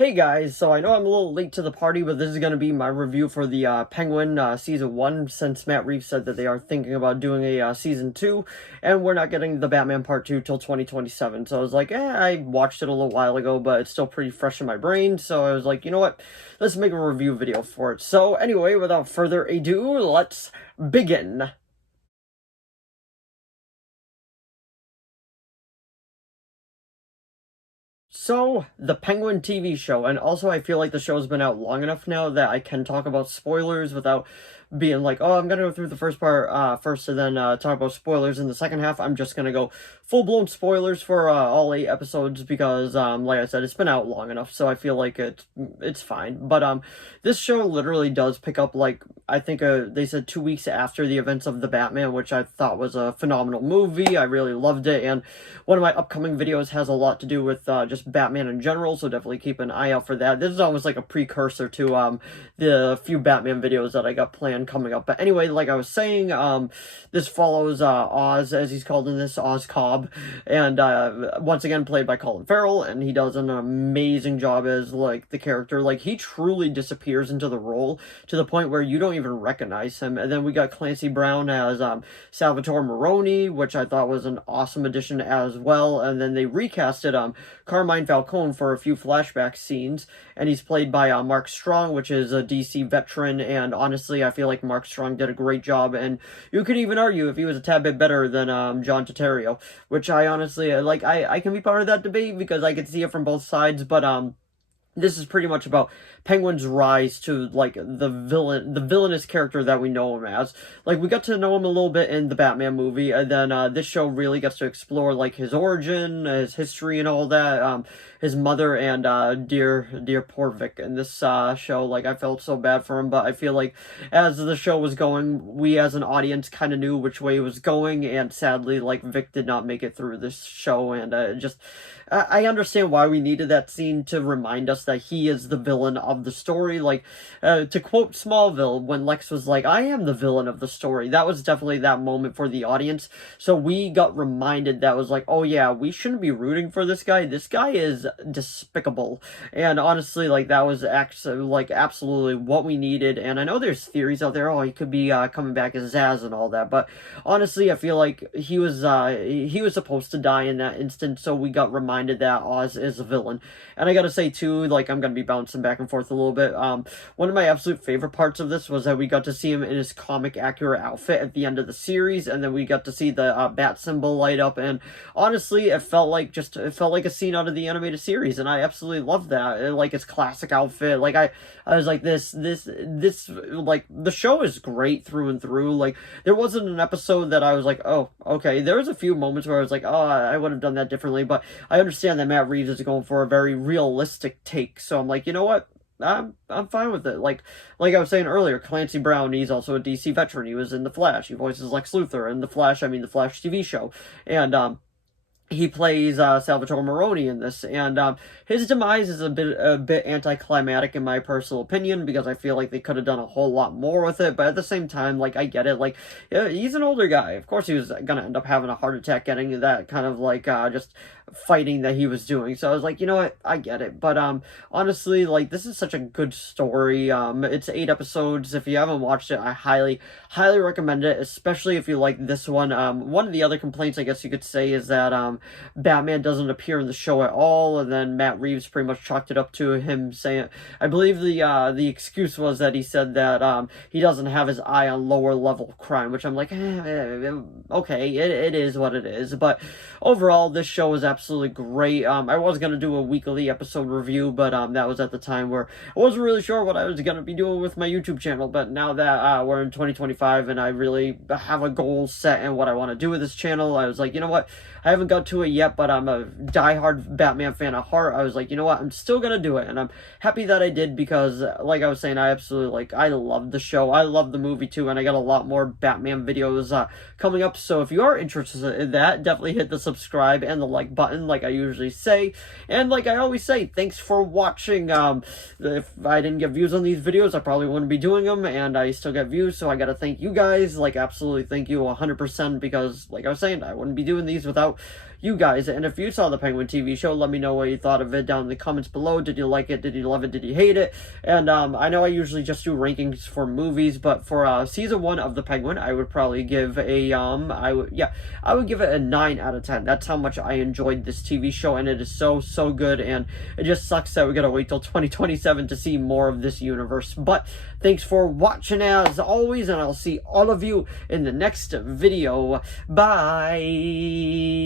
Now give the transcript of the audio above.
Hey guys, so I know I'm a little late to the party, but this is going to be my review for the Penguin Season 1, since Matt Reeves said that they are thinking about doing a Season 2, and we're not getting the Batman Part 2 till 2027, so I was like, I watched it a little while ago, but it's still pretty fresh in my brain, so I was like, you know what, let's make a review video for it. So anyway, without further ado, let's begin. So, the Penguin TV show, and also I feel like the show's been out long enough now that I can talk about spoilers without being like, oh, I'm gonna go through the first part first and then talk about spoilers in the second half. I'm just gonna go full-blown spoilers for all 8 episodes because, like I said, it's been out long enough, so I feel like it's fine. But this show literally does pick up, like, I think they said 2 weeks after the events of The Batman, which I thought was a phenomenal movie. I really loved it, and one of my upcoming videos has a lot to do with just Batman in general, so definitely keep an eye out for that. This is almost like a precursor to the few Batman videos that I got planned coming up. But anyway, like I was saying, this follows Oz, as he's called in this, Oz Cobb, and once again played by Colin Farrell, and he does an amazing job as, like, the character. Like, he truly disappears into the role to the point where you don't even recognize him. And then we got Clancy Brown as Salvatore Maroni, which I thought was an awesome addition as well. And then they recasted Carmine Falcone for a few flashback scenes, and he's played by Mark Strong, which is a DC veteran, and honestly, I feel like Mark Strong did a great job, and you could even argue if he was a tad bit better than John Turturro, which I honestly, like, I can be part of that debate because I can see it from both sides, but this is pretty much about Penguin's rise to, like, the villainous character that we know him as. Like, we got to know him a little bit in the Batman movie, and then this show really gets to explore, like, his origin, his history, and all that. His mother and dear poor Vic in this show. Like, I felt so bad for him, but I feel like as the show was going, we as an audience kind of knew which way it was going, and sadly, like, Vic did not make it through this show, and I understand why we needed that scene to remind us that he is the villain of the story. Like, to quote Smallville, when Lex was like, I am the villain of the story, that was definitely that moment for the audience. So we got reminded that was like, oh yeah, we shouldn't be rooting for this guy. This guy is despicable. And honestly, like, that was actually, like, absolutely what we needed. And I know there's theories out there, oh, he could be coming back as Zsasz and all that. But honestly, I feel like he was supposed to die in that instant, so we got reminded that Oz is a villain. And I gotta say too, like, I'm gonna be bouncing back and forth a little bit, one of my absolute favorite parts of this was that we got to see him in his comic accurate outfit at the end of the series, and then we got to see the bat symbol light up, and honestly, it felt like a scene out of the animated series, and I absolutely loved that. Like, his classic outfit, like, I was like, this, like, the show is great through and through. Like, there wasn't an episode that I was like, oh, okay. There was a few moments where I was like, oh, I would have done that differently, but I understand that Matt Reeves is going for a very realistic take, so I'm like, you know what? I'm fine with it. Like I was saying earlier, Clancy Brown, he's also a DC veteran. He was in The Flash. He voices Lex Luthor in The Flash, I mean, The Flash TV show. And, he plays Salvatore Maroni in this, and his demise is a bit anticlimactic in my personal opinion, because I feel like they could have done a whole lot more with it. But at the same time, like, I get it. Like, yeah, he's an older guy. Of course, he was gonna end up having a heart attack, getting that kind of, like, just fighting that he was doing. So I was like, you know what, I get it. But honestly, like, this is such a good story. It's 8 episodes. If you haven't watched it, I highly recommend it, especially if you like this one. One of the other complaints, I guess you could say, is that Batman doesn't appear in the show at all, and then Matt Reeves pretty much chalked it up to him saying, I believe the excuse was that he said that he doesn't have his eye on lower level crime, which I'm like, okay, it is what it is. But overall, this show is absolutely great. I was gonna do a weekly episode review, but that was at the time where I wasn't really sure what I was gonna be doing with my YouTube channel. But now that we're in 2025 and I really have a goal set and what I want to do with this channel, I was like, you know what, I haven't got to it yet, but I'm a diehard Batman fan at heart. I was like, you know what, I'm still gonna do it, and I'm happy that I did, because like I was saying, I absolutely, like, I love the show. I love the movie too, and I got a lot more Batman videos coming up. So if you are interested in that, definitely hit the subscribe and the like button, like I usually say. And like I always say, thanks for watching. If I didn't get views on these videos, I probably wouldn't be doing them, and I still get views, so I gotta thank you guys. Like, absolutely thank you 100%, because like I was saying, I wouldn't be doing these without you guys. And if you saw the Penguin TV show, let me know what you thought of it down in the comments below. Did you like it? Did you love it? Did you hate it? And I know I usually just do rankings for movies, but for season 1 of the Penguin, I would probably give a I would give it a 9 out of 10. That's how much I enjoyed this TV show, and it is so good. And it just sucks that we gotta wait till 2027 to see more of this universe. But thanks for watching as always, and I'll see all of you in the next video. Bye.